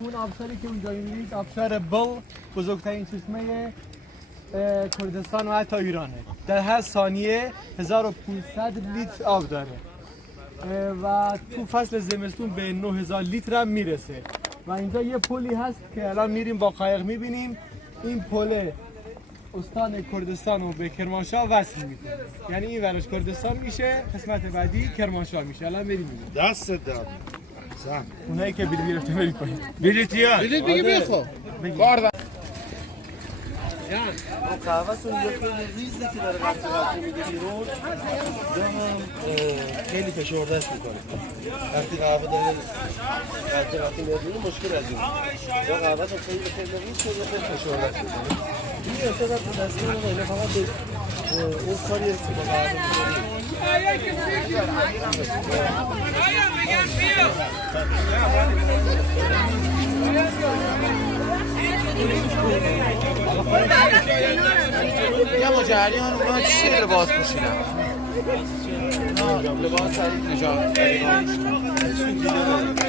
اون آبشاری که اونجا می‌بینید آبشار بل بزرگترین چشمه کردستان و حتی ایرانه. در هر ثانیه 1500 لیتر آب داره و تو فصل زمستون به 9000 لیتر هم میرسه. و اینجا یه پلی هست که الان میریم با قایق میبینیم. این پل استان کردستان رو به کرمانشاه وصل میکنه، یعنی این ورش کردستان میشه، قسمت بعدی کرمانشاه میشه. الان بریم میبینیم. دست داد اونایی که بلیط گرفته برید پایین. بلیط بگی بخو اون قهوه‌تون یه خیلی ریزه که داره وقتی میده بیرون خیلی فشردهش میکنه. وقتی قهوه داره وقتی میاد بیرون مشکل از این یا قهوه‌تون خیلی ریز شده خیلی فشردهش میکنه. این اصلا تو دستگاه رو فقط به اون کاری هست که با قهوه یا مجریان اونا چی لباس پوشیدن؟ لباس سریع نجات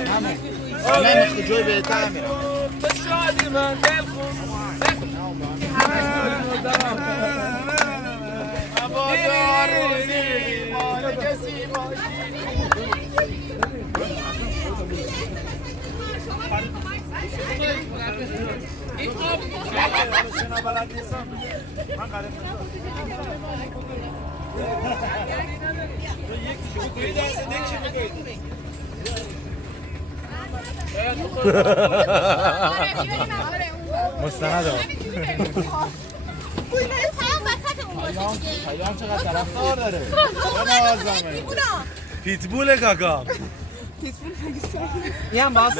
همه مخت جای بهتر میرم شادی من دل خون عبادار روزی مال کسی باشی مستند پیام چقدر طرفدار داره پیتبول کاکا این هم باز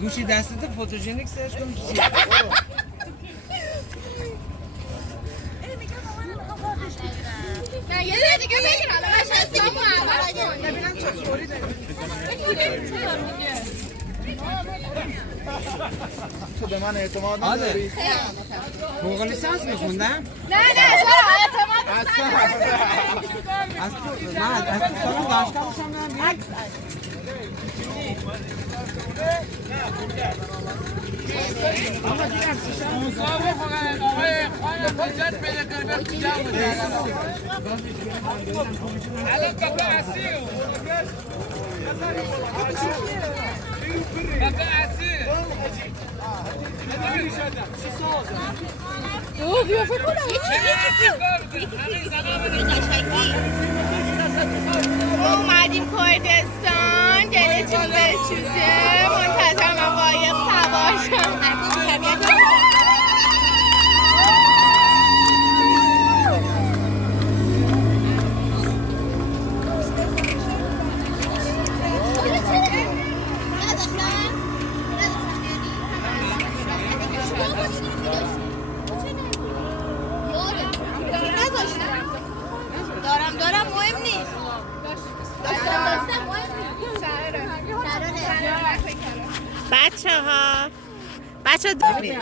گوشی دستت فوتوژنیک سرچ کن چیه نه یه دیگه بگیر حالا قشنگ سامو اول کن ببینم چه طوری داره تو به من اعتماد نداری؟ فوق لیسانس میخوندم؟ نه چرا اعتماد از تو داشته باشم عکس اومدیم کردستان دلتون بسوزه منتظرم قایق سوار شم دارم مهم نیست داشتم مهم نیست بچه دو بوی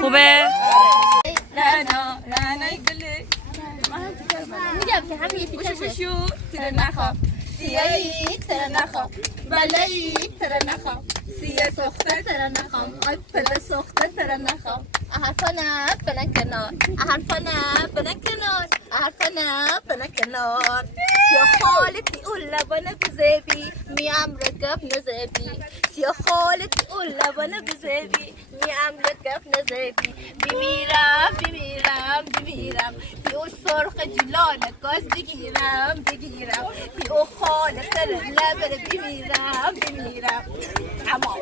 خوبه؟ میگم که همین یکی شو تره نخواب سیایی تره نخواب بلایی تره نخواب سیه سخته تره نخواب آی پله سخته تره نخواب احرفانه بنن کنار احرفانه بنن کنار احرفانه بنن کنار یا خالتی اون لبانه بزیبی میم رگب نزیبی سیا خالت اون لبانه بزیبی میام لکف نزیبی بمیرم بمیرم بمیرم بی اون سرخ جلال گاز بگیرم بگیرم بی اون خال سر لبن بمیرم بمیرم تمام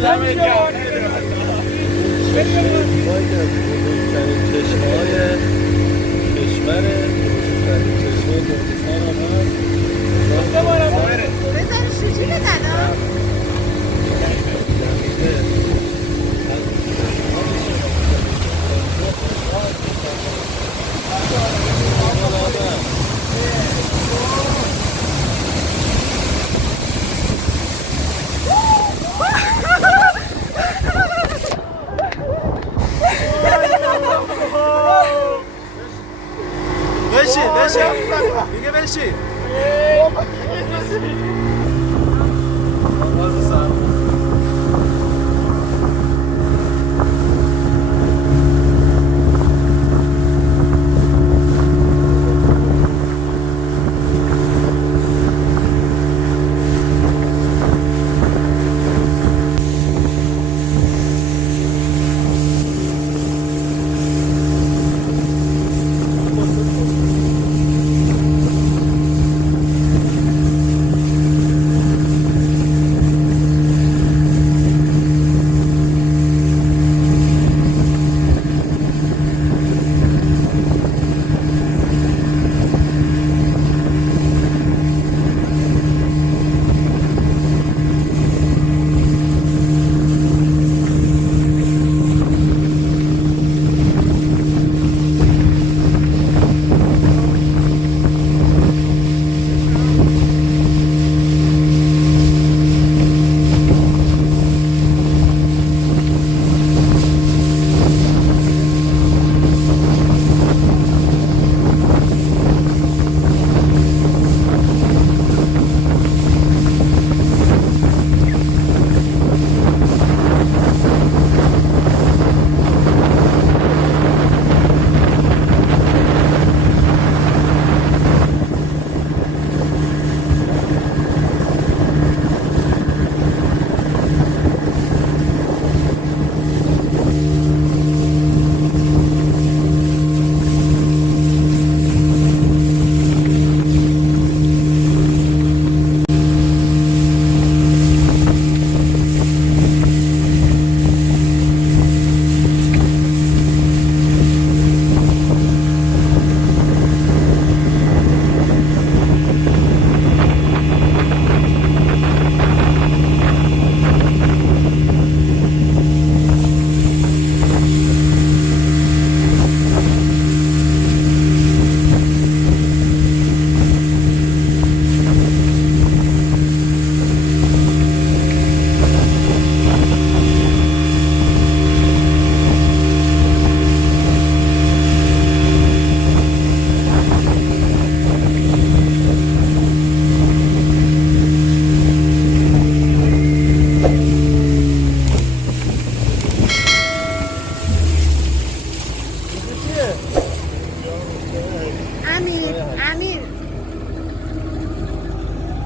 چشمه های کشور بزرگترین چشمه کردستان هم هست. بذارش رو چی بدنم؟ بشی دیگه بشی